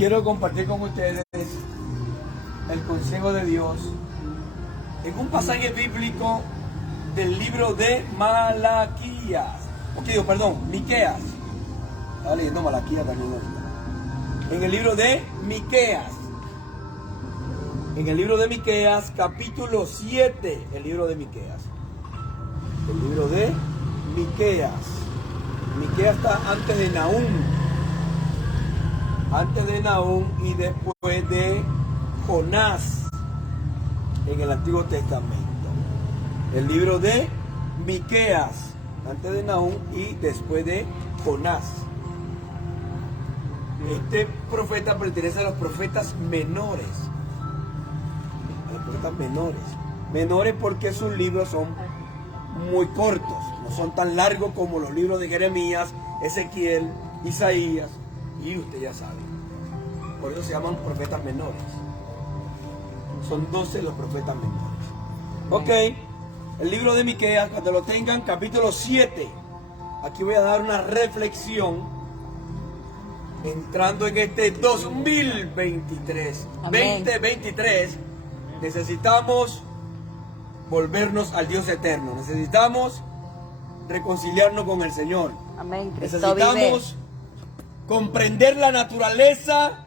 quiero compartir con ustedes el consejo de Dios en un pasaje bíblico del libro de Miqueas. Estaba leyendo Malaquías también ahorita. En el libro de Miqueas. En el libro de Miqueas, capítulo 7. El libro de Miqueas. El libro de Miqueas. Miqueas está antes de Nahum. Antes de Nahum y después de Jonás en el Antiguo Testamento. El libro de Miqueas, antes de Nahum y después de Jonás. Este profeta pertenece a los profetas menores. A los profetas menores. Menores porque sus libros son muy cortos. No son tan largos como los libros de Jeremías, Ezequiel, Isaías. Y usted ya sabe. Por eso se llaman profetas menores. Son 12 los profetas menores. Ok. El libro de Miqueas, cuando lo tengan, capítulo 7. Aquí voy a dar una reflexión. Entrando en este 2023. Amén. 2023. Necesitamos volvernos al Dios eterno. Necesitamos reconciliarnos con el Señor. Amén. Necesitamos comprender la naturaleza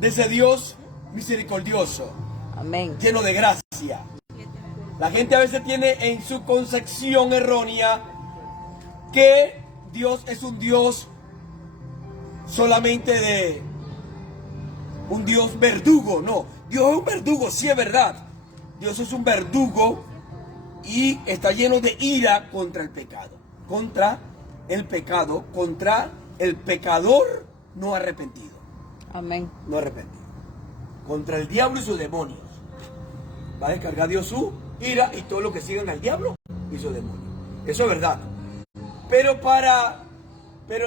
de ese Dios misericordioso. Amén. Lleno de gracia. La gente a veces tiene en su concepción errónea que Dios es un Dios solamente de un Dios verdugo. No, Dios es un verdugo, sí es verdad. Dios es un verdugo y está lleno de ira contra el pecado. Contra el pecador no arrepentido. Amén. No arrepentido. Contra el diablo y sus demonios. Va a descargar Dios su ira y todo lo que sigan al diablo y sus demonios. Eso es verdad. Pero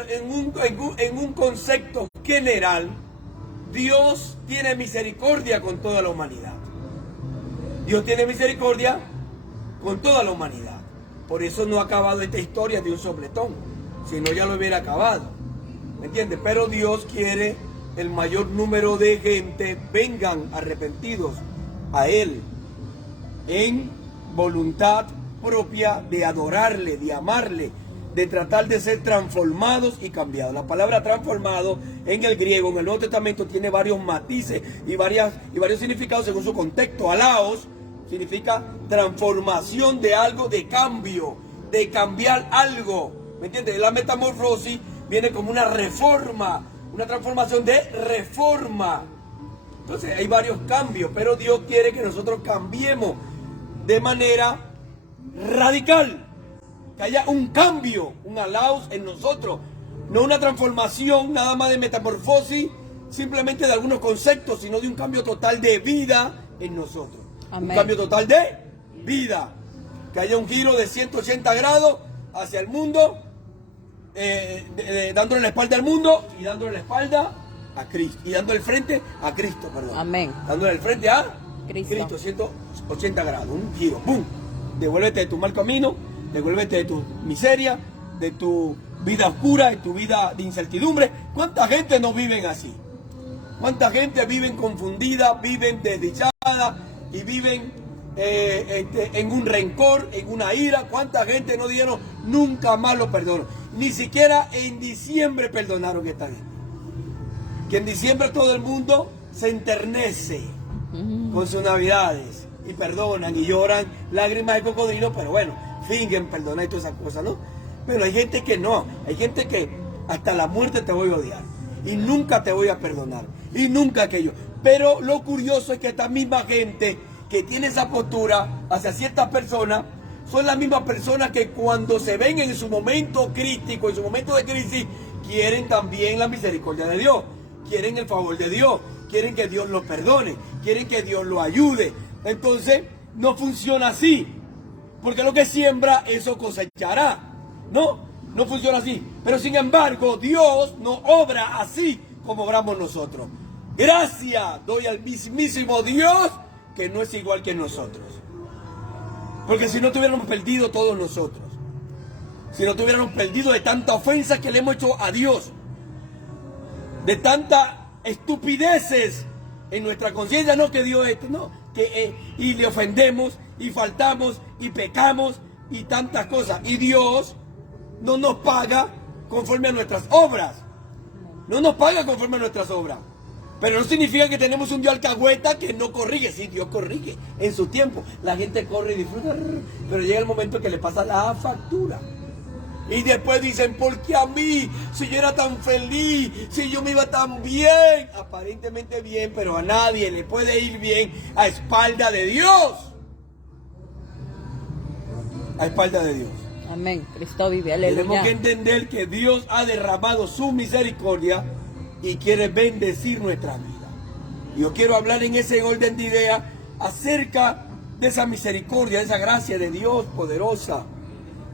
en un concepto general, Dios tiene misericordia con toda la humanidad. Dios tiene misericordia con toda la humanidad. Por eso no ha acabado esta historia de un sopletón. Si no, ya lo hubiera acabado. ¿Me entiendes? Pero Dios quiere el mayor número de gente vengan arrepentidos a Él en voluntad propia de adorarle, de amarle, de tratar de ser transformados y cambiados. La palabra transformado en el griego, en el Nuevo Testamento, tiene varios matices y varios significados según su contexto. Alaos significa transformación de algo, de cambio, de cambiar algo. ¿Me entiendes? La metamorfosis viene como una reforma, una transformación de reforma. Entonces hay varios cambios, pero Dios quiere que nosotros cambiemos de manera radical. Que haya un cambio, un alaos en nosotros. No una transformación nada más de metamorfosis, simplemente de algunos conceptos, sino de un cambio total de vida en nosotros. Amén. Un cambio total de vida. Que haya un giro de 180 grados hacia el mundo, dándole la espalda al mundo y dándole la espalda a Cristo. Y dándole el frente a Cristo, perdón. Amén. Dándole el frente a Cristo 180 grados. Un giro. ¡Bum! Devuélvete de tu mal camino. Devuélvete de tu miseria, de tu vida oscura, de tu vida de incertidumbre. ¿Cuánta gente no viven así? ¿Cuánta gente viven confundida, viven desdichada y viven en un rencor, en una ira? ¿Cuánta gente no dijeron nunca más lo perdono? Ni siquiera en diciembre perdonaron esta gente. Que en diciembre todo el mundo se enternece con sus navidades y perdonan y lloran lágrimas de cocodrilo, pero bueno, fingen perdonar y todas esas cosas, ¿no? Pero hay gente que no, hay gente que hasta la muerte te voy a odiar y nunca te voy a perdonar y nunca aquello. Pero lo curioso es que esta misma gente que tiene esa postura hacia ciertas personas son las mismas personas que cuando se ven en su momento crítico, en su momento de crisis, quieren también la misericordia de Dios, quieren el favor de Dios, quieren que Dios los perdone, quieren que Dios los ayude. Entonces no funciona así. Porque lo que siembra, eso cosechará. No funciona así. Pero sin embargo, Dios no obra así como obramos nosotros. Gracias doy al mismísimo Dios que no es igual que nosotros. Porque si no tuviéramos perdido todos nosotros. Si no tuviéramos perdido de tanta ofensa que le hemos hecho a Dios. De tanta estupideces en nuestra conciencia, no que Dios esto, no, y le ofendemos y faltamos y pecamos y tantas cosas. Y Dios no nos paga conforme a nuestras obras. No nos paga conforme a nuestras obras. Pero no significa que tenemos un Dios alcahueta que no corrige. Sí, Dios corrige en su tiempo. La gente corre y disfruta, pero llega el momento que le pasa la factura. Y después dicen, ¿por qué a mí? Si yo era tan feliz, si yo me iba tan bien. Aparentemente bien, pero a nadie le puede ir bien a espalda de Dios. A espalda de Dios. Amén. Cristo vive, aleluya. Tenemos que entender que Dios ha derramado su misericordia y quiere bendecir nuestra vida. Yo quiero hablar en ese orden de ideas acerca de esa misericordia, de esa gracia de Dios poderosa,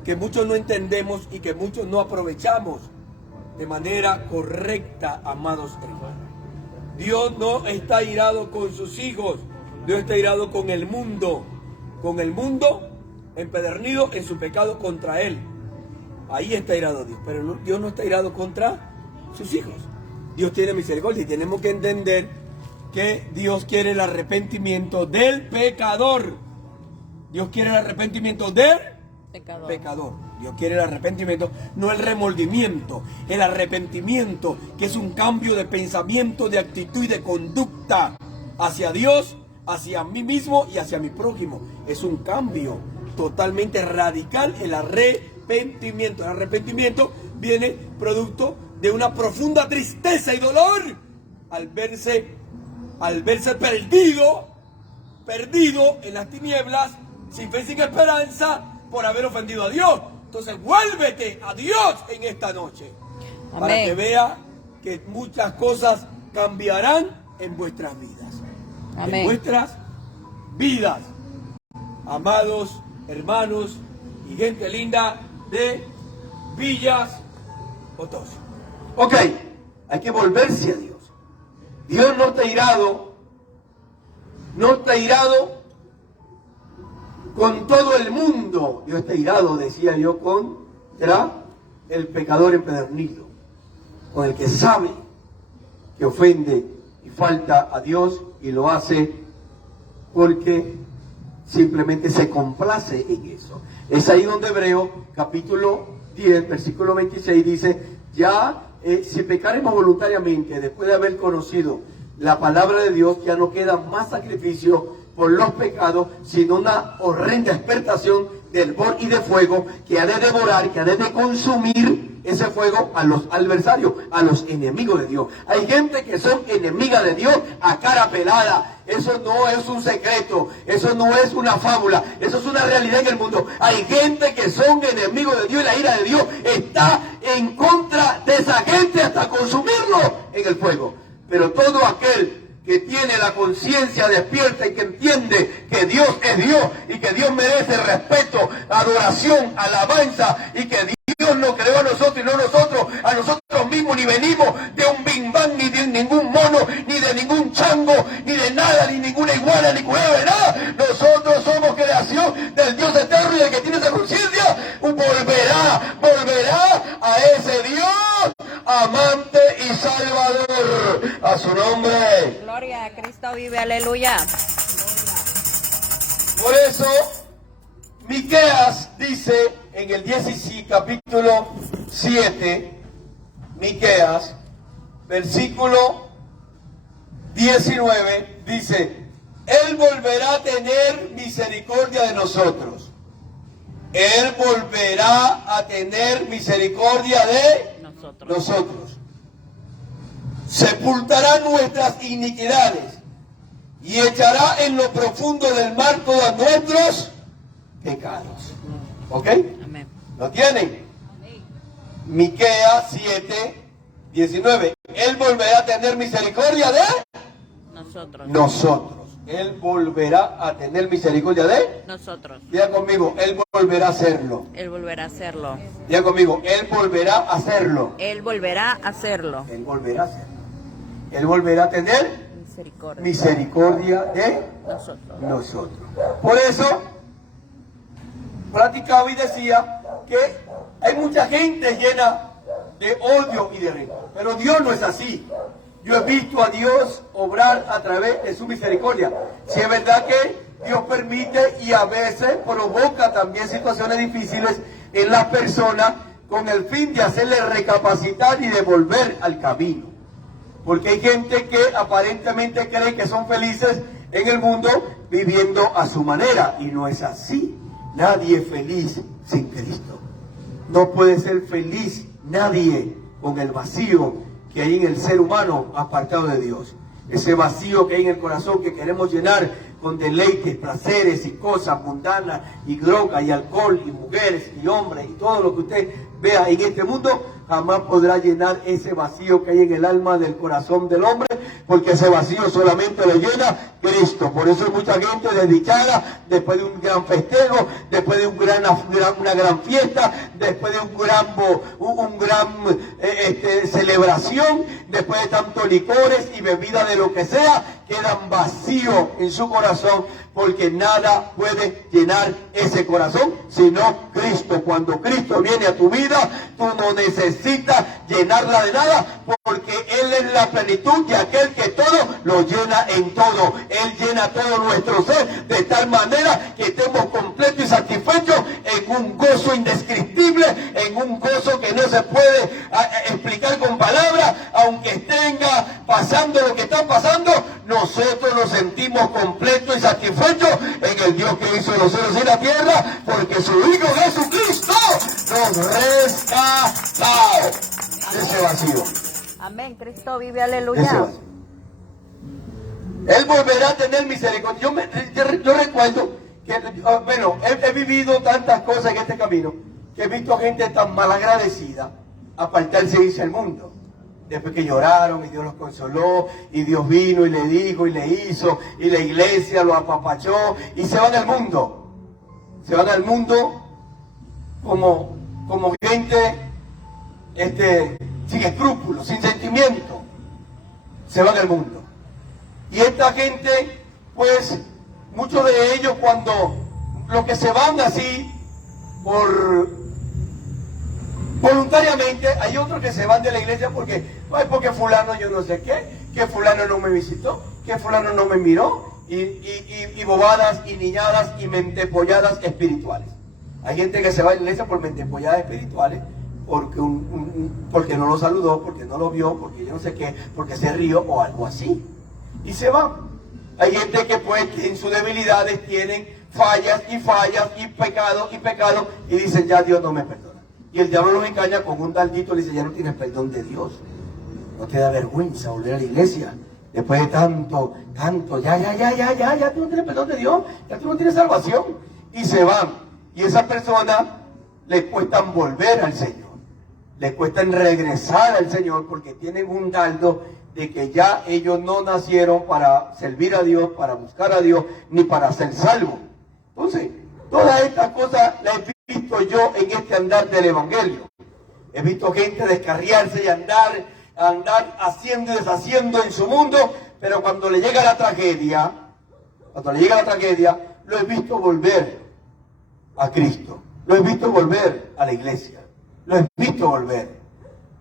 que muchos no entendemos y que muchos no aprovechamos de manera correcta, amados hermanos. Dios no está airado con sus hijos, Dios está airado con el mundo empedernido en su pecado contra él. Ahí está airado Dios, pero Dios no está airado contra sus hijos. Dios tiene misericordia y tenemos que entender que Dios quiere el arrepentimiento del pecador. Dios quiere el arrepentimiento del pecador. Dios quiere el arrepentimiento, no el remordimiento. El arrepentimiento, que es un cambio de pensamiento, de actitud y de conducta hacia Dios, hacia mí mismo y hacia mi prójimo. Es un cambio totalmente radical, el arrepentimiento. El arrepentimiento viene producto de una profunda tristeza y dolor al verse perdido en las tinieblas, sin fe y sin esperanza, por haber ofendido a Dios. Entonces vuélvete a Dios en esta noche. Amén. Para que vea que muchas cosas cambiarán en vuestras vidas. Amén. En vuestras vidas, amados hermanos y gente linda de Villas Potosí. Ok, hay que volverse a Dios. Dios no está irado con todo el mundo. Dios está irado, decía yo, contra el pecador empedernido, con el que sabe que ofende y falta a Dios y lo hace porque simplemente se complace en eso. Es ahí donde Hebreo capítulo 10, versículo 26 dice, ya si pecaremos voluntariamente después de haber conocido la palabra de Dios, ya no queda más sacrificio por los pecados, sino una horrenda expertación de hervor y de fuego que ha de devorar, que ha de consumir ese fuego a los adversarios, a los enemigos de Dios. Hay gente que son enemigas de Dios a cara pelada. Eso no es un secreto, eso no es una fábula, eso es una realidad en el mundo. Hay gente que son enemigos de Dios y la ira de Dios está en contra de esa gente hasta consumirlo en el fuego. Pero todo aquel que tiene la conciencia despierta y que entiende que Dios es Dios y que Dios merece respeto, adoración, alabanza y que Dios nos creó a nosotros y no a nosotros mismos, ni venimos de un Big Bang, ni de ningún mono, ni de ningún chango, ni de nada, ni ninguna iguana, ni culebra, nada. Nosotros somos creación del Dios eterno y el que tiene esa conciencia volverá a ese Dios amante y salvador. A su nombre. Gloria a Cristo vive, aleluya. Por eso, Miqueas dice en el 16, capítulo 7, Miqueas, versículo 19, dice, Él volverá a tener misericordia de nosotros. Él volverá a tener misericordia de nosotros. Sepultará nuestras iniquidades y echará en lo profundo del mar todos nuestros pecados. ¿Ok? Amén. ¿Lo tienen? Amén. Miqueas 7, 19. Él volverá a tener misericordia de nosotros. Él volverá a tener misericordia de nosotros. Diga conmigo, Él volverá a hacerlo. Él volverá a hacerlo. Diga conmigo, Él volverá a hacerlo. Él volverá a hacerlo. Él volverá a hacerlo. Él volverá a tener misericordia de nosotros. Por eso, platicaba y decía que hay mucha gente llena de odio y de rencor. Pero Dios no es así. Yo he visto a Dios obrar a través de su misericordia. Si es verdad que Dios permite y a veces provoca también situaciones difíciles en las personas con el fin de hacerles recapacitar y de volver al camino. Porque hay gente que aparentemente cree que son felices en el mundo viviendo a su manera, y no es así. Nadie es feliz sin Cristo. No puede ser feliz nadie con el vacío que hay en el ser humano apartado de Dios. Ese vacío que hay en el corazón que queremos llenar con deleites, placeres y cosas mundanas, y droga y alcohol y mujeres y hombres y todo lo que usted vea en este mundo, jamás podrá llenar ese vacío que hay en el alma del corazón del hombre, porque ese vacío solamente lo llena Cristo. Por eso hay mucha gente desdichada después de un gran festejo, después de una gran fiesta, después de un gran celebración, después de tantos licores y bebidas de lo que sea, quedan vacíos en su corazón, porque nada puede llenar ese corazón sino Cristo. Cuando Cristo viene a tu vida, tú no necesitas llenarla de nada, porque Él es la plenitud de aquel que todo lo llena en todo. Él llena todo nuestro ser de tal manera que estemos completos y satisfechos en un gozo indescriptible, en un gozo que no se puede explicar con palabras. Aunque estén pasando lo que están pasando, nosotros nos sentimos completos y satisfechos en el Dios que hizo los cielos y la tierra, porque su Hijo Jesucristo nos rescató de ese vacío. Amén. Cristo vive, Ese aleluya. vacío. Él volverá a tener misericordia. Yo recuerdo que, he vivido tantas cosas en este camino, que he visto gente tan malagradecida apartarse y irse al mundo. Después que lloraron y Dios los consoló, y Dios vino y le dijo y le hizo, y la iglesia los apapachó, y se van al mundo. Se van al mundo como gente sin escrúpulos, sin sentimiento. Se van al mundo. Y esta gente, pues, muchos de ellos, cuando los que se van así voluntariamente, hay otros que se van de la iglesia porque fulano yo no sé qué, que fulano no me visitó, que fulano no me miró, y bobadas y niñadas y mentepolladas espirituales. Hay gente que se va de la iglesia por mentepolladas espirituales, porque no lo saludó, porque no lo vio, porque yo no sé qué, porque se rió o algo así, y se van. Hay gente que pues en sus debilidades tienen fallas y pecados, y dicen, ya Dios no me perdona. Y el diablo los engaña con un taldito, le dice, ya no tienes perdón de Dios. No te da vergüenza volver a la iglesia. Después de tanto, ya tú no tienes perdón de Dios, ya tú no tienes salvación. Y se van. Y esa persona le cuesta volver al Señor. Le cuesta regresar al Señor, porque tienen un dardo de que ya ellos no nacieron para servir a Dios, para buscar a Dios, ni para ser salvos. Entonces, todas estas cosas las he visto yo en este andar del Evangelio. He visto gente descarriarse y andar haciendo y deshaciendo en su mundo, pero cuando le llega la tragedia, lo he visto volver a Cristo. Lo he visto volver a la iglesia. Lo he visto volver.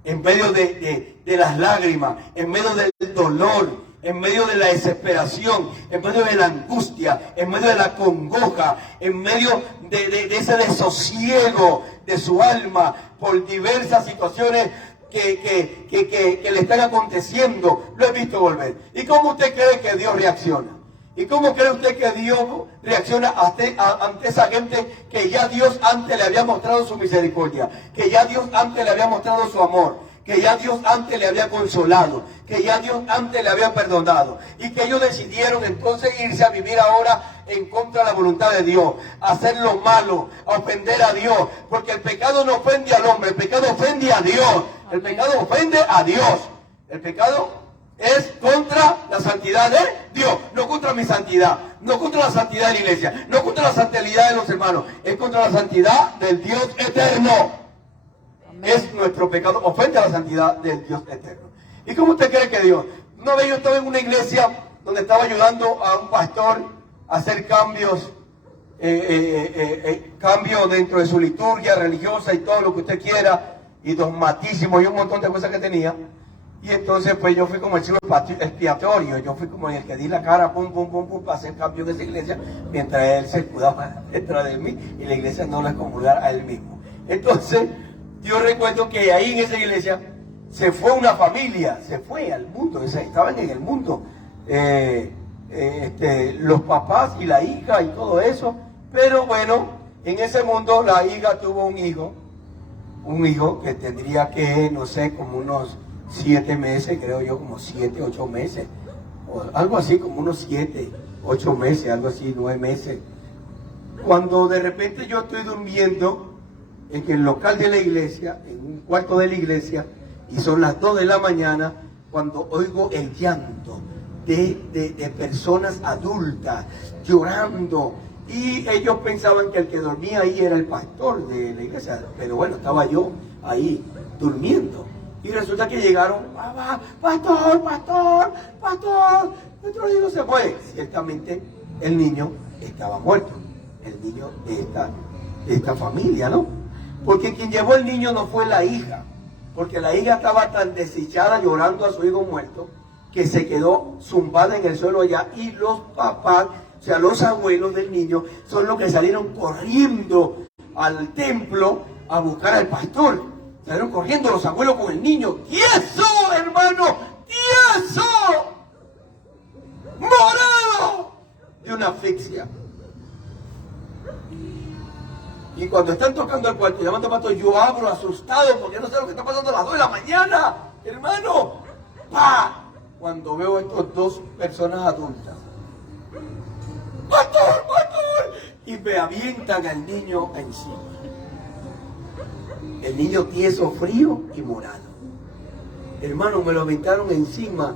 En medio de las lágrimas, en medio del dolor, en medio de la desesperación, en medio de la angustia, en medio de la congoja, en medio de ese desosiego de su alma por diversas situaciones que le están aconteciendo, lo he visto volver. ¿Y cómo usted cree que Dios reacciona? ¿Y cómo cree usted que Dios reacciona ante esa gente que ya Dios antes le había mostrado su misericordia, que ya Dios antes le había mostrado su amor, que ya Dios antes le había consolado, que ya Dios antes le había perdonado, y que ellos decidieron entonces irse a vivir ahora en contra de la voluntad de Dios, a hacer lo malo, a ofender a Dios, porque el pecado no ofende al hombre, el pecado ofende a Dios, el pecado ofende a Dios, el pecado es contra la santidad de Dios, no contra mi santidad, no contra la santidad de la iglesia, no contra la santidad de los hermanos, es contra la santidad del Dios eterno. Es nuestro pecado, ofende a la santidad del Dios eterno. ¿Y cómo usted cree que Dios? Una vez yo estaba en una iglesia donde estaba ayudando a un pastor a hacer cambios dentro de su liturgia religiosa y todo lo que usted quiera, y dogmatísimo y un montón de cosas que tenía. Y entonces pues yo fui como el chivo expiatorio, yo fui como el que di la cara, pum, pum, pum, pum, para hacer cambio en esa iglesia, mientras él se escudaba detrás de mí y la iglesia no le excomulgara a él mismo. Entonces yo recuerdo que ahí en esa iglesia se fue una familia, se fue al mundo, estaban en el mundo, los papás y la hija y todo eso, pero bueno, en ese mundo la hija tuvo un hijo que tendría que, no sé, como unos 7 meses, creo yo, como 7, 8 meses, o algo así, como unos 7, 8 meses, algo así, 9 meses. Cuando de repente yo estoy durmiendo en el local de la iglesia, en un cuarto de la iglesia, y son las 2 de la mañana, cuando oigo el llanto de personas adultas llorando, y ellos pensaban que el que dormía ahí era el pastor de la iglesia, pero bueno, estaba yo ahí durmiendo. Y resulta que llegaron, pastor, nuestro hijo se fue. Ciertamente el niño estaba muerto, el niño de esta familia, ¿no? Porque quien llevó el niño no fue la hija, porque la hija estaba tan desdichada llorando a su hijo muerto, que se quedó zumbada en el suelo allá, y los papás, o sea, los abuelos del niño, son los que salieron corriendo al templo a buscar al pastor. Salieron corriendo los abuelos con el niño. ¡Tieso, hermano! ¡Tieso! ¡Morado! De una asfixia. Y cuando están tocando el cuarto, llamando al pastor, yo abro asustado porque no sé lo que está pasando a las 2 de la mañana. Hermano, ¡pa! Cuando veo a estas 2 personas adultas. ¡Pastor! Y me avientan al niño encima. El niño tieso, frío y morado. Hermano, me lo aventaron encima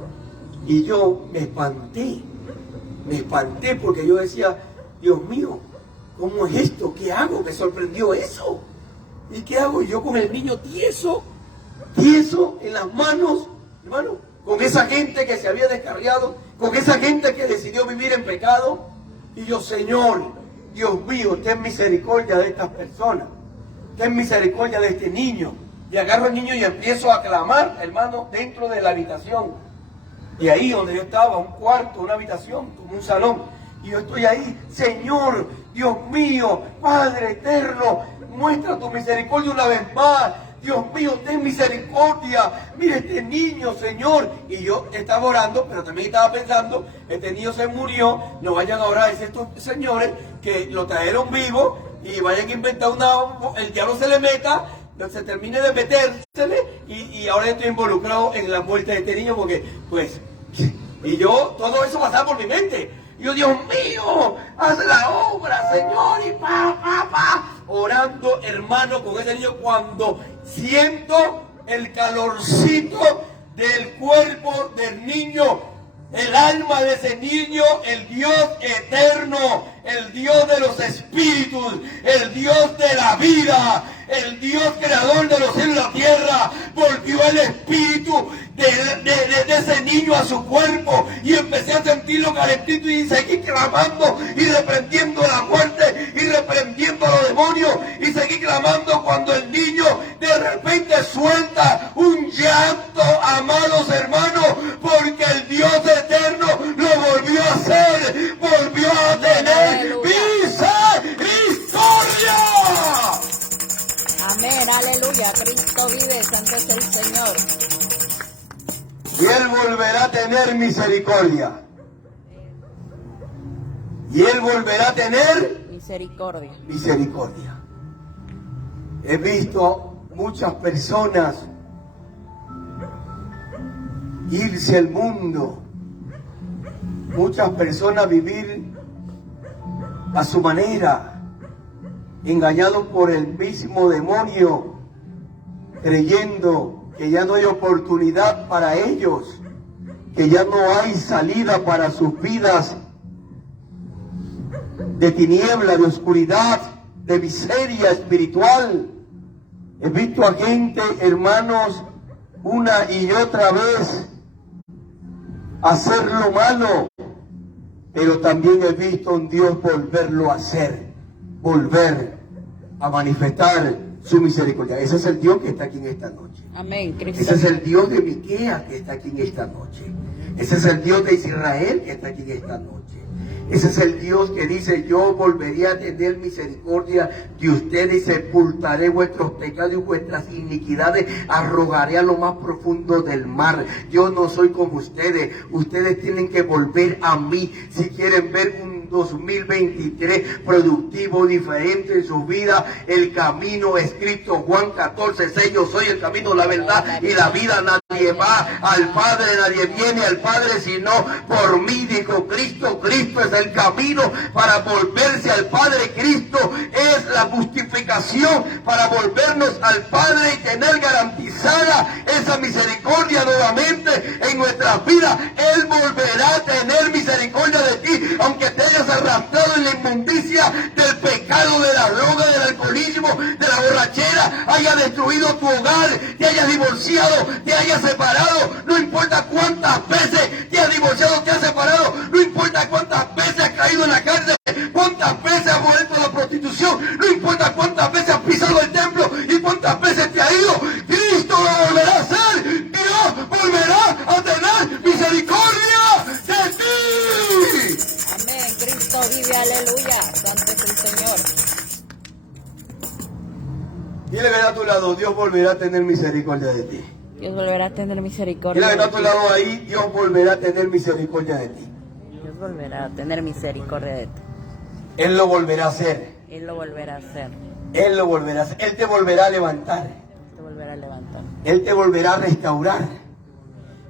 y yo me espanté porque yo decía, Dios mío, ¿cómo es esto? ¿Qué hago? Me sorprendió eso. ¿Y qué hago yo con el niño tieso en las manos, hermano? Con esa gente que se había descarriado, con esa gente que decidió vivir en pecado. Y yo, Señor, Dios mío, ten misericordia de estas personas. Ten misericordia de este niño. Y agarro al niño y empiezo a clamar, hermano, dentro de la habitación. Y ahí donde yo estaba, un cuarto, una habitación, como un salón. Y yo estoy ahí, Señor, Dios mío, Padre eterno, muestra tu misericordia una vez más. Dios mío, ten misericordia. Mira este niño, Señor. Y yo estaba orando, pero también estaba pensando, este niño se murió, no vayan a orar a estos señores que lo trajeron vivo y vayan a inventar el diablo se le meta, se termine de metérsele y ahora estoy involucrado en la muerte de este niño porque, pues, y yo, todo eso pasaba por mi mente. Yo, Dios mío, haz la obra, Señor, y orando, hermano, con ese niño, cuando siento el calorcito del cuerpo del niño, el alma de ese niño, el Dios eterno, el Dios de los espíritus, el Dios de la vida, el Dios creador de los cielos y la tierra, volvió el espíritu de ese niño a su cuerpo y empecé a sentirlo calentito y seguí clamando y reprendiendo la muerte y reprendiendo a los demonios y seguí clamando cuando el niño de repente suelta un llanto, amados hermanos, porque el Dios eterno lo volvió a hacer, volvió a tener misericordia. Amén, aleluya. Cristo vive, santo es el Señor. Y Él volverá a tener misericordia. Y Él volverá a tener misericordia. He visto muchas personas irse al mundo, muchas personas vivir a su manera, engañados por el mismo demonio, creyendo que ya no hay oportunidad para ellos, que ya no hay salida para sus vidas de tiniebla, de oscuridad, de miseria espiritual. He visto a gente, hermanos, una y otra vez hacer lo malo, pero también he visto a un Dios volverlo a hacer, volver a manifestar su misericordia. Ese es el Dios que está aquí en esta noche. Amén, Cristo. Ese es el Dios de Miqueas que está aquí en esta noche. Ese es el Dios de Israel que está aquí en esta noche. Ese es el Dios que dice: yo volvería a tener misericordia de ustedes y sepultaré vuestros pecados y vuestras iniquidades, arrogaré a lo más profundo del mar. Yo no soy como ustedes. Ustedes tienen que volver a mí si quieren ver un 2023 productivo, diferente en su vida. El camino escrito, Juan 14:6, yo soy el camino, la verdad y la vida. Nadie va al Padre, nadie viene al Padre sino por mí, dijo Cristo. Cristo es el camino para volverse al Padre. Cristo es la justificación para volvernos al Padre y tener garantizada esa misericordia nuevamente en nuestras vidas. Él volverá a tener misericordia de ti, aunque te hayas arrastrado en la inmundicia del pecado, de la droga, del alcoholismo, de la borrachera, haya destruido tu hogar, te hayas divorciado, te hayas separado. No importa cuántas veces te has divorciado, te has separado, no importa cuántas veces has caído en la cárcel, cuántas veces has vuelto a la prostitución, no importa cuántas veces has pisado el templo y cuántas veces te ha ido. Cristo lo volverá a hacer. Dios volverá a tener misericordia de ti. Amén, Cristo vive, aleluya. Santo es el Señor. Dile que está a tu lado: Dios volverá a tener misericordia de ti. Dios volverá a tener misericordia. Dile que de está a tu ti. lado ahí: Dios volverá a tener misericordia de ti. Dios volverá a tener misericordia de ti. Él lo volverá a hacer. Él lo volverá a hacer. Él lo volverá a hacer. Él te volverá a levantar. Te volverá a levantar. Él te volverá a restaurar.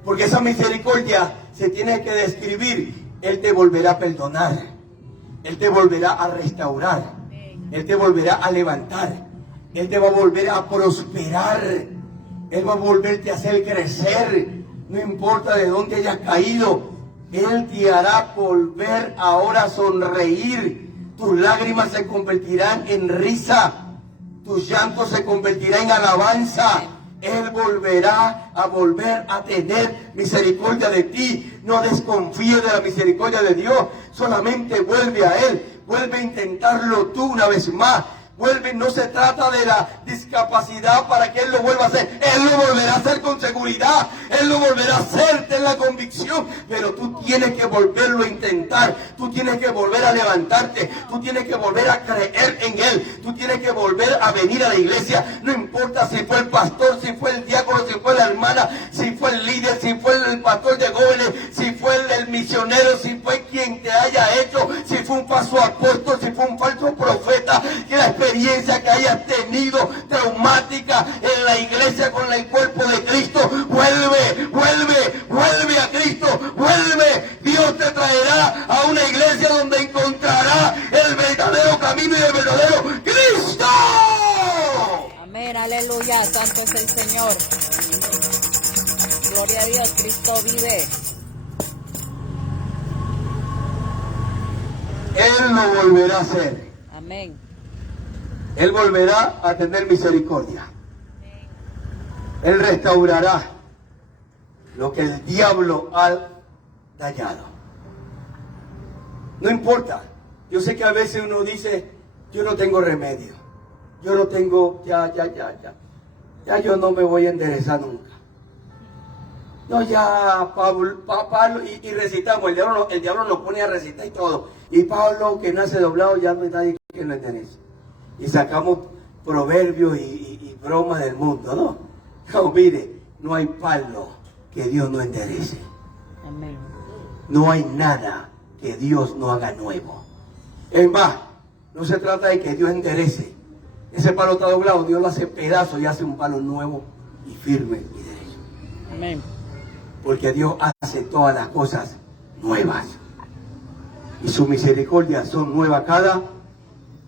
Porque esa misericordia se tiene que describir. Él te volverá a perdonar. Él te volverá a restaurar. Él te volverá a levantar. Él te va a volver a prosperar. Él va a volverte a hacer crecer. No importa de dónde hayas caído. Él te hará volver ahora a sonreír. Tus lágrimas se convertirán en risa. Tu llanto se convertirá en alabanza. Él volverá a volver a tener misericordia de ti. No desconfíes de la misericordia de Dios. Solamente vuelve a Él. Vuelve a intentarlo tú una vez más. Vuelve, no se trata de la discapacidad para que Él lo vuelva a hacer. Él lo volverá a hacer con seguridad. Él lo volverá a hacer, ten la convicción. Pero tú tienes que volverlo a intentar. Tú tienes que volver a levantarte. Tú tienes que volver a creer en Él. Tú tienes que volver a venir a la iglesia. No importa si fue el pastor, si fue el diácono, si fue la hermana, si fue el líder, si fue el pastor de jóvenes, si fue el misionero, si fue quien te haya hecho, si fue un falso apóstol, si fue un falso profeta, que la experiencia que hayas tenido traumática en la iglesia con el cuerpo de Cristo, vuelve a Cristo, vuelve. Dios te traerá a una iglesia donde encontrará el verdadero camino y el verdadero Cristo. Amén, aleluya. Santo es el Señor. Gloria a Dios, Cristo vive. Él lo volverá a hacer. Amén. Él volverá a tener misericordia. Él restaurará lo que el diablo ha dañado. No importa. Yo sé que a veces uno dice: yo no tengo remedio. Yo no tengo, ya yo no me voy a enderezar nunca. No, ya, Pablo, y recitamos, el diablo nos pone a recitar y todo. Y Pablo, que nace doblado, ya no hay nadie que lo enderece. Y sacamos proverbios y bromas del mundo, ¿no? No, mire, no hay palo que Dios no enderece. Amén. No hay nada que Dios no haga nuevo. Es más, no se trata de que Dios enderece. Ese palo está doblado, Dios lo hace pedazo y hace un palo nuevo y firme y derecho. Amén. Porque Dios hace todas las cosas nuevas. Y su misericordia son nuevas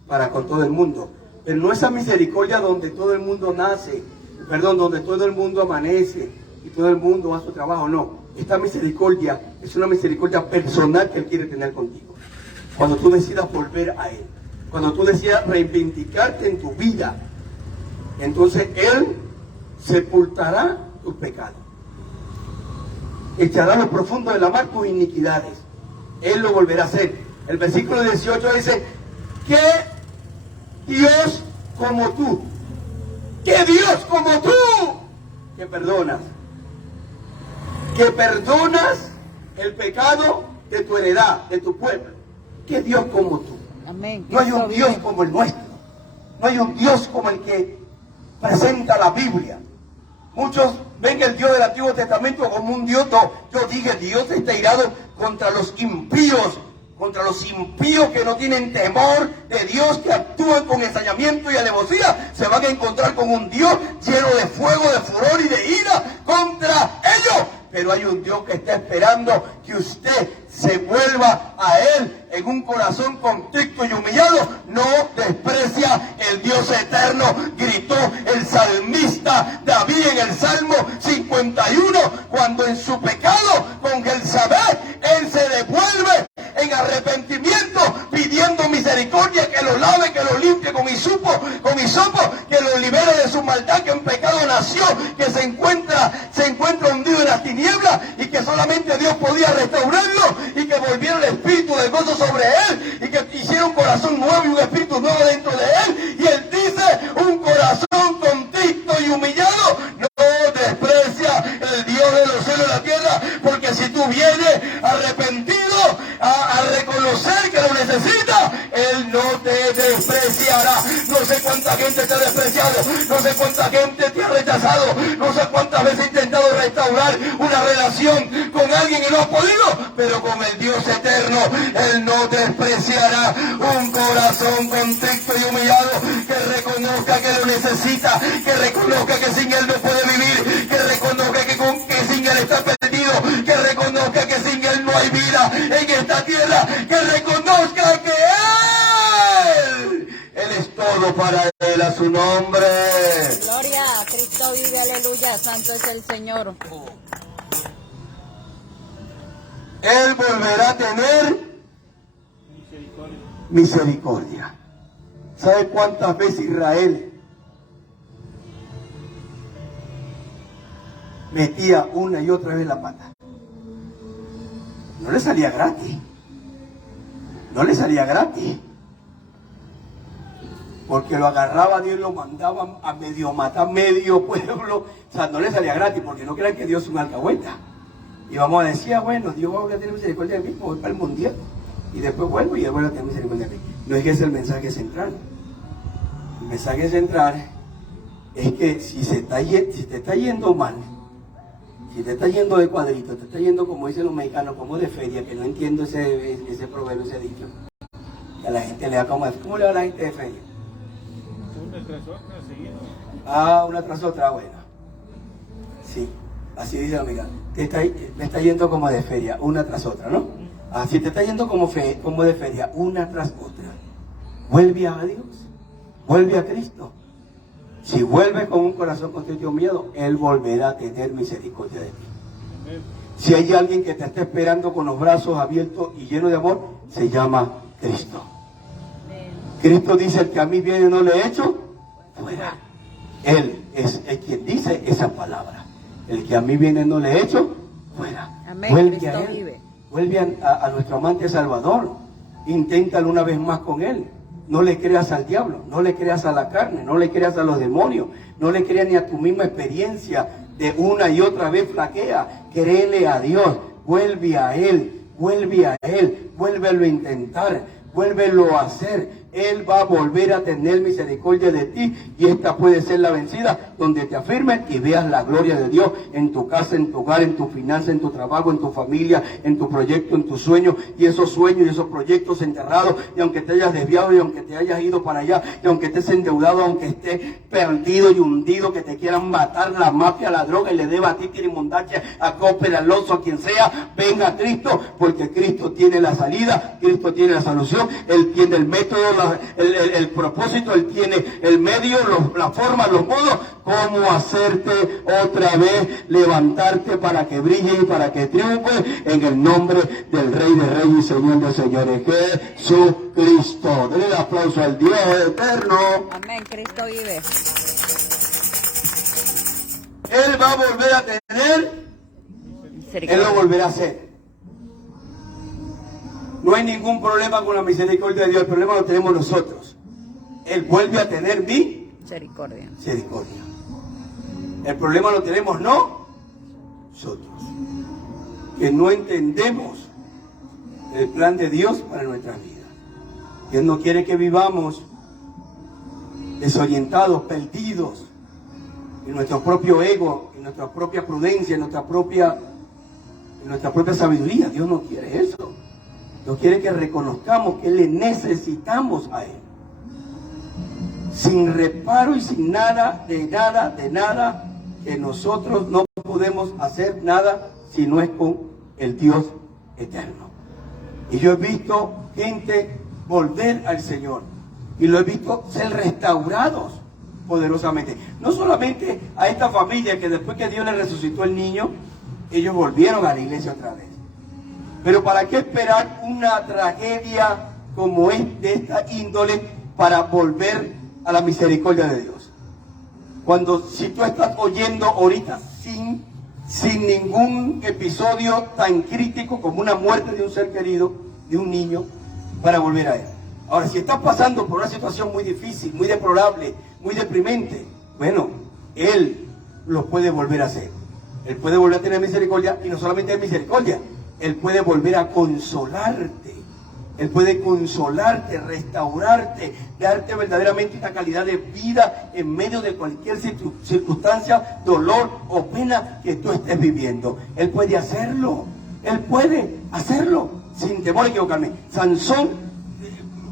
para con todo el mundo. Pero no esa misericordia donde todo el mundo donde todo el mundo amanece y todo el mundo va a su trabajo. No, esta misericordia es una misericordia personal que Él quiere tener contigo. Cuando tú decidas volver a Él, cuando tú decidas reivindicarte en tu vida, entonces Él sepultará tus pecados. Echará a lo profundo de la mar tus iniquidades. Él lo volverá a hacer. El versículo 18 dice: que Dios como tú Que Dios como tú, que perdonas el pecado de tu heredad, de tu pueblo. Que Dios como tú. Amén. No hay un Cristo Dios vive. como el nuestro. No hay un Dios como el que presenta la Biblia. Muchos ven el Dios del Antiguo Testamento como un Dios. No, yo dije, Dios está irado contra los impíos que no tienen temor de Dios, que actúan con ensañamiento y alevosía. Se van a encontrar con un Dios lleno de fuego, de furor y de ira contra ellos. Pero hay un Dios que está esperando que usted se vuelva a Él en un corazón contrito y humillado. No desprecia el Dios eterno, gritó el salmista David en el Salmo 51, cuando en su pecado con Jezabel, él se devuelve en arrepentimiento, pidiendo misericordia, que lo lave, que lo limpie con hisopo, que lo libere de su maldad, que en pecado nació, que se encuentra hundido en las tinieblas y que solamente Dios podía restaurarlo, y que volviera el espíritu del gozo sobre él, y que hiciera un corazón nuevo y un espíritu nuevo dentro de él. Y él dice, un corazón contrito y humillado no desprecia el Dios de los cielos y la tierra, porque si tú vienes arrepentido a reconocer que lo necesita, Él no te despreciará. No sé cuánta gente te ha despreciado, no sé cuánta gente te ha rechazado, no sé cuántas veces ha intentado restaurar una relación con alguien y no ha podido, pero con el Dios eterno, Él no despreciará un corazón contrito y humillado, que reconozca que lo necesita, que reconozca que sin Él no puede vivir, que reconozca que sin Él está perdido, que reconozca que sin Él no hay vida en esta tierra, que reconozca que Él es todo para Él, a su nombre. Gloria a Cristo vive, aleluya, santo es el Señor. Él volverá a tener misericordia. ¿Sabe cuántas veces Israel metía una y otra vez la pata? No le salía gratis. No le salía gratis. Porque lo agarraba Dios y lo mandaba a medio matar medio pueblo. O sea, no le salía gratis, porque no crean que Dios es un alcahueta. Y vamos a decir, bueno, Dios va a tener misericordia de mí, voy para el mundial. Y después vuelvo y Él va a tener misericordia de mí. No es que ese es el mensaje central. El mensaje central es que si te está yendo mal, si te está yendo de cuadrito, te está yendo, como dicen los mexicanos, como de feria, que no entiendo ese proverbio, ese dicho. Y a la gente le da como, ¿cómo le va a la gente de feria? Una tras otra, seguido. Ah, una tras otra, bueno. Sí, así dice la mexicana. Me está yendo como de feria, una tras otra, ¿no? Así te está yendo como de feria, una tras otra. Vuelve a Dios, vuelve a Cristo. Si vuelves con un corazón contrito y humillado, Él volverá a tener misericordia de ti. Amén. Si hay alguien que te está esperando con los brazos abiertos y lleno de amor, se llama Cristo. Cristo dice, el que a mí viene no le he hecho fuera. Él es quien dice esa palabra. El que a mí viene no le he hecho fuera. Amén. Vuelve Cristo a Él. vive. Vuelve a nuestro amante Salvador. Inténtalo una vez más con Él. No le creas al diablo, no le creas a la carne, no le creas a los demonios, no le creas ni a tu misma experiencia de una y otra vez flaquea. Créele a Dios, vuelve a Él, vuélvelo a intentar, vuélvelo a hacer. Él va a volver a tener misericordia de ti, y esta puede ser la vencida, donde te afirmes y veas la gloria de Dios en tu casa, en tu hogar, en tu finanza, en tu trabajo, en tu familia, en tu proyecto, en tus sueños, y esos sueños y esos proyectos enterrados, y aunque te hayas desviado, y aunque te hayas ido para allá, y aunque estés endeudado, aunque estés perdido y hundido, que te quieran matar la mafia, la droga, y le deba a ti, Mondache, a Coppel, Alonso, a quien sea, venga a Cristo, porque Cristo tiene la salida, Cristo tiene la solución, Él tiene el método, el propósito, Él tiene el medio, la forma, los modos, cómo hacerte otra vez levantarte para que brille y para que triunfe en el nombre del Rey de Reyes y Señor de Señores, Jesucristo. Denle el aplauso al Dios eterno. Amén. Cristo vive. Él va a volver a tener, Él lo volverá a hacer. No hay ningún problema con la misericordia de Dios, el problema lo tenemos nosotros. Él vuelve a tener Misericordia. Misericordia. El problema lo tenemos nosotros, que no entendemos el plan de Dios para nuestras vidas. Dios no quiere que vivamos desorientados, perdidos en nuestro propio ego, en nuestra propia prudencia, en nuestra propia sabiduría. Dios no quiere eso. Dios quiere que reconozcamos que le necesitamos a Él. Sin reparo y sin nada, que nosotros no podemos hacer nada si no es con el Dios eterno. Y yo he visto gente volver al Señor y lo he visto ser restaurados poderosamente. No solamente a esta familia que después que Dios le resucitó el niño, ellos volvieron a la iglesia otra vez. Pero ¿para qué esperar una tragedia como es de esta índole para volver a la misericordia de Dios? Si tú estás oyendo ahorita sin ningún episodio tan crítico como una muerte de un ser querido, de un niño, para volver a Él. Ahora, si estás pasando por una situación muy difícil, muy deplorable, muy deprimente, bueno, Él lo puede volver a hacer. Él puede volver a tener misericordia, y no solamente misericordia, Él puede volver a consolarte. Él puede consolarte, restaurarte, darte verdaderamente una calidad de vida en medio de cualquier circunstancia, dolor o pena que tú estés viviendo. Él puede hacerlo. Él puede hacerlo sin temor a equivocarme. Sansón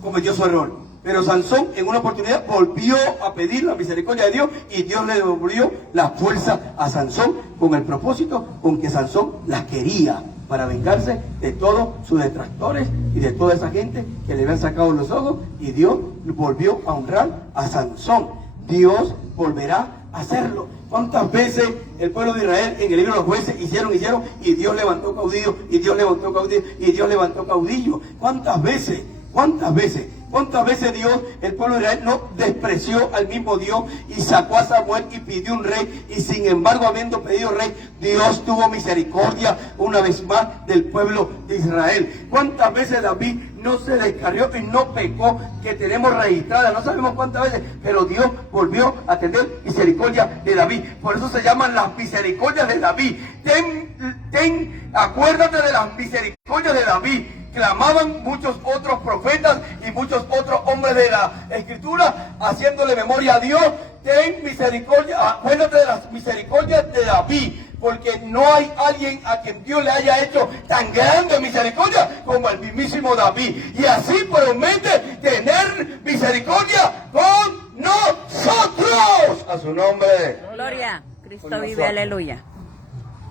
cometió su error, pero Sansón en una oportunidad volvió a pedir la misericordia de Dios y Dios le devolvió la fuerza a Sansón con el propósito con que Sansón la quería, para vengarse de todos sus detractores y de toda esa gente que le habían sacado los ojos, y Dios volvió a honrar a Sansón. Dios volverá a hacerlo. ¿Cuántas veces el pueblo de Israel en el libro de los jueces hicieron y Dios levantó caudillo, y Dios levantó caudillo, y Dios levantó caudillo? ¿Cuántas veces Dios, el pueblo de Israel, no despreció al mismo Dios y sacó a Samuel y pidió un rey? Y sin embargo, habiendo pedido rey, Dios tuvo misericordia una vez más del pueblo de Israel. ¿Cuántas veces David no se descarrió y no pecó, que tenemos registrada? No sabemos cuántas veces, pero Dios volvió a tener misericordia de David. Por eso se llaman las misericordias de David. Acuérdate de las misericordias de David. Clamaban muchos otros profetas y muchos otros hombres de la Escritura, haciéndole memoria a Dios. Ten misericordia, acuérdate de las misericordias de David, porque no hay alguien a quien Dios le haya hecho tan grande misericordia como el mismísimo David. Y así promete tener misericordia con nosotros. A su nombre. Gloria. Cristo vive, aleluya.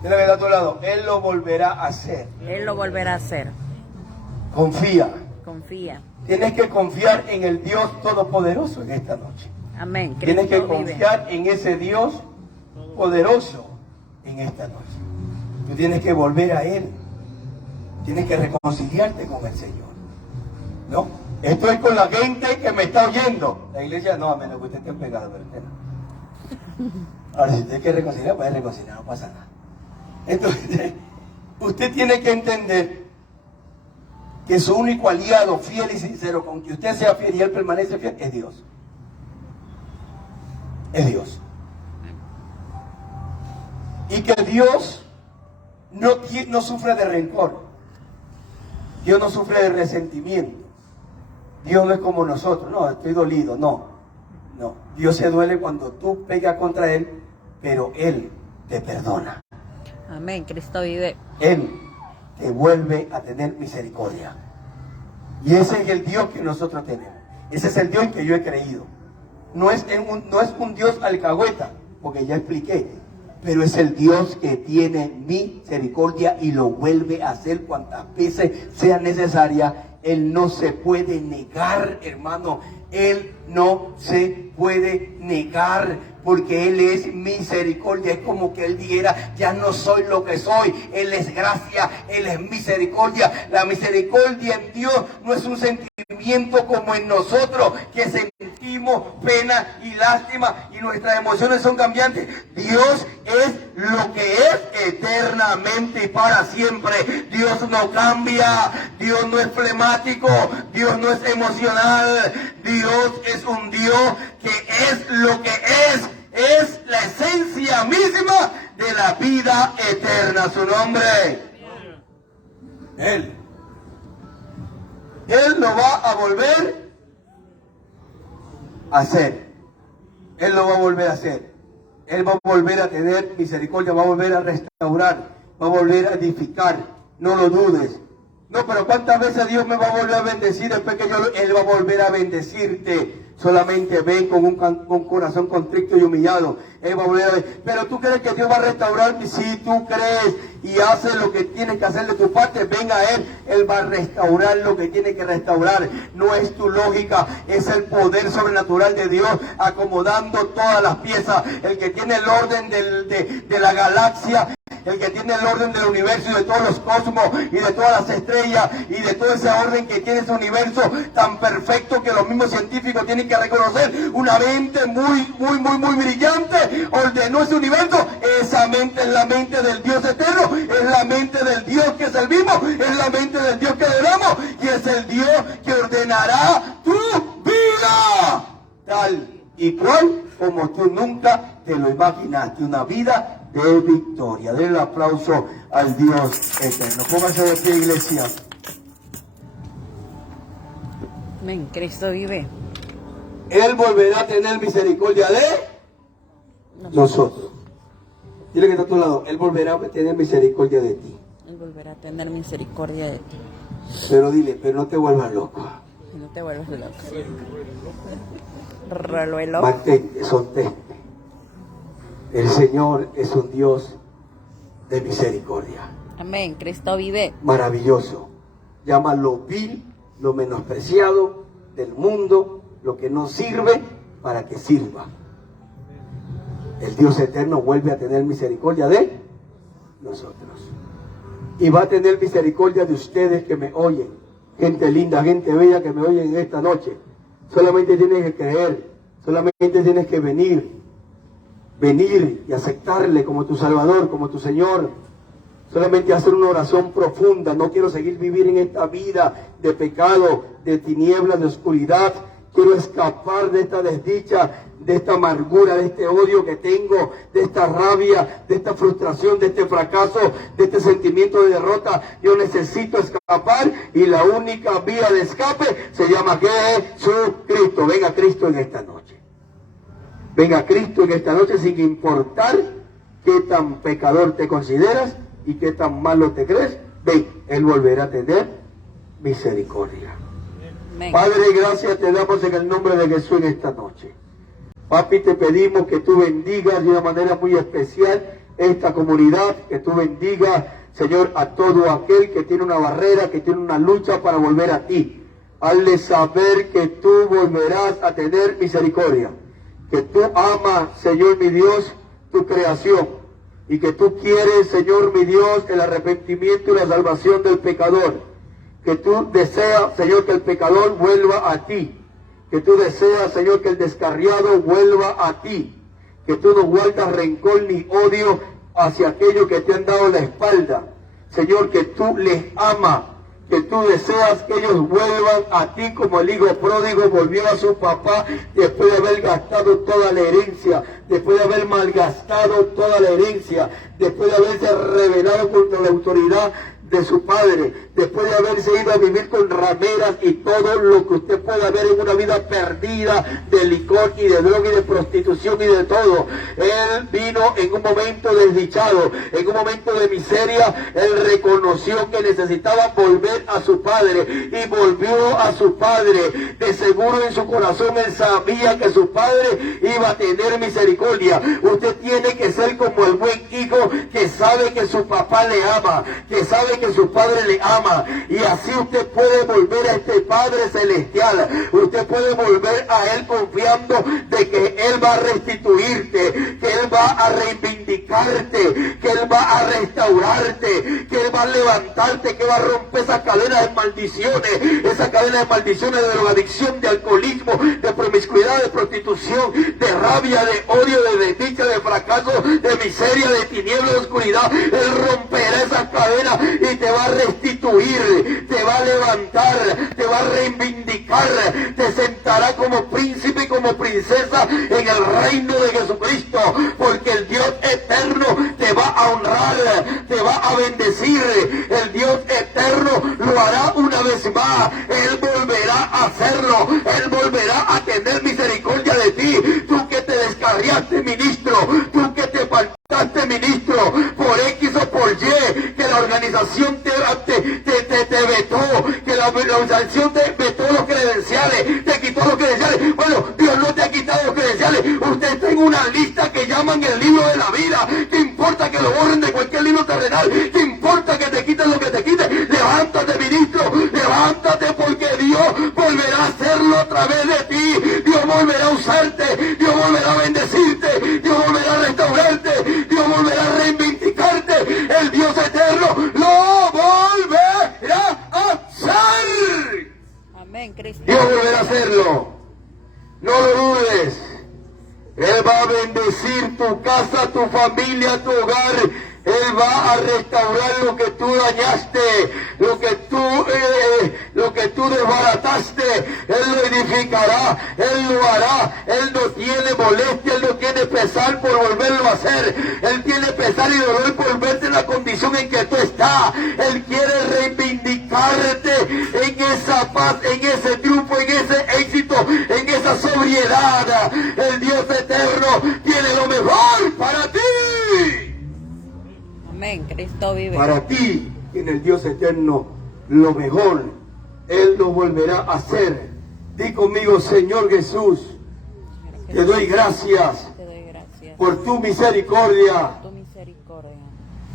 Dile a tu lado, Él lo volverá a hacer. Él lo volverá a hacer. Confía. Confía. Tienes que confiar en el Dios Todopoderoso en esta noche. Amén. Tienes que Cristo confiar en ese Dios poderoso en esta noche. Tú tienes que volver a Él. Tienes que reconciliarte con el Señor. ¿No? Esto es con la gente que me está oyendo. La iglesia no, a menos que usted esté pegado, ¿verdad? Ahora, si usted quiere reconciliar, puede reconciliar, no pasa nada. Entonces, usted tiene que entender que su único aliado fiel y sincero, con que usted sea fiel y Él permanece fiel, es Dios. Es Dios. Y que Dios no sufre de rencor. Dios no sufre de resentimiento. Dios no es como nosotros. No, estoy dolido. No. Dios se duele cuando tú pegas contra Él, pero Él te perdona. Amén. Cristo vive. Él te vuelve a tener misericordia. Y ese es el Dios que nosotros tenemos. Ese es el Dios en que yo he creído. No es un Dios alcahueta, porque ya expliqué, pero es el Dios que tiene misericordia y lo vuelve a hacer cuantas veces sea necesaria. Él no se puede negar, hermano. Él no se puede negar, porque Él es misericordia. Es como que Él dijera, ya no soy lo que soy. Él es gracia, Él es misericordia. La misericordia en Dios no es un sentimiento como en nosotros, que sentimos pena y lástima y nuestras emociones son cambiantes. Dios es lo que es eternamente y para siempre. Dios no cambia. Dios no es flemático. Dios no es emocional. Dios es un Dios que es lo que es la esencia misma de la vida eterna. Su nombre. Él lo va a volver a hacer. Él lo va a volver a hacer. Él va a volver a tener misericordia, va a volver a restaurar, va a volver a edificar. No lo dudes. No, pero ¿cuántas veces Dios me va a volver a bendecir después que Él va a volver a bendecirte? Solamente ven con un corazón contrito y humillado. Él va a volver a ver. Pero tú crees que Dios va a restaurar. Si tú crees y haces lo que tienes que hacer de tu parte, ven a Él. Él va a restaurar lo que tiene que restaurar. No es tu lógica, es el poder sobrenatural de Dios acomodando todas las piezas. El que tiene el orden de la galaxia, el que tiene el orden del universo y de todos los cosmos y de todas las estrellas y de todo ese orden que tiene ese universo tan perfecto que los mismos científicos tienen que reconocer. Una mente muy brillante ordenó ese universo. Esa mente es la mente del Dios eterno, es la mente del Dios que servimos, es la mente del Dios que adoramos y es el Dios que ordenará tu vida tal y cual como tú nunca te lo imaginaste. Una vida de victoria. Den el aplauso al Dios eterno. Pónganse de pie, iglesia. Amén. Cristo vive. Él volverá a tener misericordia de nosotros. Dile que está a tu lado. Él volverá a tener misericordia de ti. Él volverá a tener misericordia de ti. Pero dile, pero no te vuelvas loco. Y no te vuelvas loco. Reluelo. Mantente, sontente. El Señor es un Dios de misericordia. Amén. Cristo vive. Maravilloso. Llama lo vil, lo menospreciado del mundo, lo que no sirve, para que sirva. El Dios eterno vuelve a tener misericordia de nosotros. Y va a tener misericordia de ustedes que me oyen. Gente linda, gente bella que me oyen en esta noche. Solamente tienes que creer. Solamente tienes que venir y aceptarle como tu Salvador, como tu Señor. Solamente hacer una oración profunda. No quiero seguir vivir en esta vida de pecado, de tinieblas, de oscuridad. Quiero escapar de esta desdicha, de esta amargura, de este odio que tengo, de esta rabia, de esta frustración, de este fracaso, de este sentimiento de derrota. Yo necesito escapar y la única vía de escape se llama Jesucristo. Venga Cristo en esta noche. Venga Cristo en esta noche sin importar qué tan pecador te consideras y qué tan malo te crees. Ven, Él volverá a tener misericordia. Amén. Padre, gracias te damos en el nombre de Jesús en esta noche. Papi, te pedimos que tú bendigas de una manera muy especial esta comunidad, que tú bendigas, Señor, a todo aquel que tiene una barrera, que tiene una lucha para volver a ti. Hazle saber que tú volverás a tener misericordia, que tú amas, Señor mi Dios, tu creación, y que tú quieres, Señor mi Dios, el arrepentimiento y la salvación del pecador, que tú deseas, Señor, que el pecador vuelva a ti, que tú deseas, Señor, que el descarriado vuelva a ti, que tú no guardas rencor ni odio hacia aquellos que te han dado la espalda, Señor, que tú les amas, que tú deseas que ellos vuelvan a ti como el hijo pródigo volvió a su papá después de haber gastado toda la herencia, después de haber malgastado toda la herencia, después de haberse rebelado contra la autoridad de su padre, después de haberse ido a vivir con rameras y todo lo que usted pueda ver en una vida perdida de licor y de droga y de prostitución y de todo. Él vino en un momento desdichado, en un momento de miseria. Él reconoció que necesitaba volver a su padre y volvió a su padre. De seguro en su corazón él sabía que su padre iba a tener misericordia. Usted tiene que ser como el buen hijo que sabe que su papá le ama, que sabe que su padre le ama, y así usted puede volver a este Padre Celestial. Usted puede volver a Él confiando de que Él va a restituirte, que Él va a reivindicarte, que Él va a restaurarte, que Él va a levantarte, que va a romper esa cadena de maldiciones, esa cadena de maldiciones de drogadicción, de alcoholismo, de promiscuidad, de prostitución, de rabia, de odio, de desdicha, de fracaso, de miseria, de tinieblas, de oscuridad. Él romperá esa cadena y te va a restituir restituir, te va a levantar, te va a reivindicar, te sentará como príncipe y como princesa en el reino de Jesucristo, porque el Dios eterno te va a honrar, te va a bendecir. El Dios eterno lo hará una vez más. Él volverá a hacerlo, Él volverá a tener misericordia de ti. Tú que te descarriaste, ministro, tú que te faltaste, ministro, por X o por Y, que la organización te vetó, que la organización te vetó los credenciales, te quitó los credenciales. Bueno, Dios no te ha quitado los credenciales. Usted está en una lista que llaman el libro de la vida. ¿Qué importa que lo borren de cualquier libro terrenal? ¿Qué importa que te quiten lo que te quiten? Levántate, ministro, levántate, porque Dios volverá a hacerlo a través de ti. Dios volverá a usarte, Dios volverá a bendecirte, Dios volverá a restaurarte, Dios volverá a reivindicarte. El Dios eterno lo volverá a hacer. Amén, Cristo. Dios volverá a hacerlo. No lo dudes. Él va a bendecir tu casa, tu familia, tu hogar. Él va a restaurar lo que tú dañaste, lo que tú desbarataste. Él lo edificará, Él lo hará. Él no tiene molestia, Él no tiene pesar por volverlo a hacer. Él tiene pesar y dolor por verte en la condición en que tú estás. Él quiere reivindicarte en esa paz, en ese triunfo, en ese éxito, en esa sobriedad. El Dios eterno tiene lo mejor para ti. Amén, Cristo vive. Para ti, en el Dios eterno, lo mejor, Él lo volverá a hacer. Di conmigo, Señor Jesús, te doy gracias Te doy gracias por tu misericordia, por tu misericordia,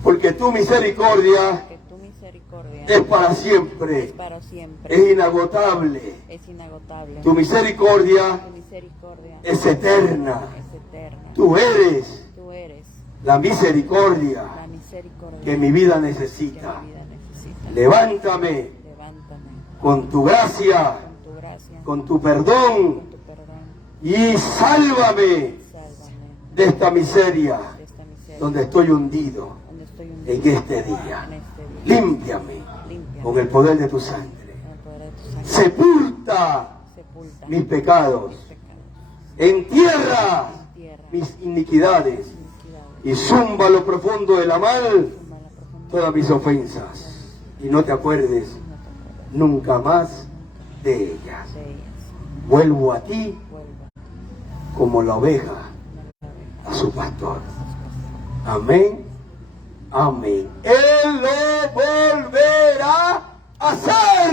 porque tu misericordia que tu misericordia es para siempre, es para siempre, es inagotable. es inagotable. Tu misericordia Tu misericordia es eterna. es eterna. Tú eres Tú eres la misericordia la misericordia que mi vida que necesita. mi vida necesita. Levántame Levántame con tu gracia, con tu gracia, con tu perdón, con tu perdón. y sálvame Sálvame de esta miseria de esta miseria donde estoy hundido donde estoy hundido en este día. en este día. Límpiame Límpiame con el poder de tu sangre. con el poder de tu sangre. Sepulta Sepulta mis pecados. mis pecados. Entierra Entierra mis iniquidades. iniquidades. Y zumba lo profundo de la mal Tumba la profunda todas mis ofensas. Y no te acuerdes nunca más de ellas. de ellas. Vuelvo a ti Vuelva como la oveja a su pastor. Amén. Amén. Él lo volverá a hacer.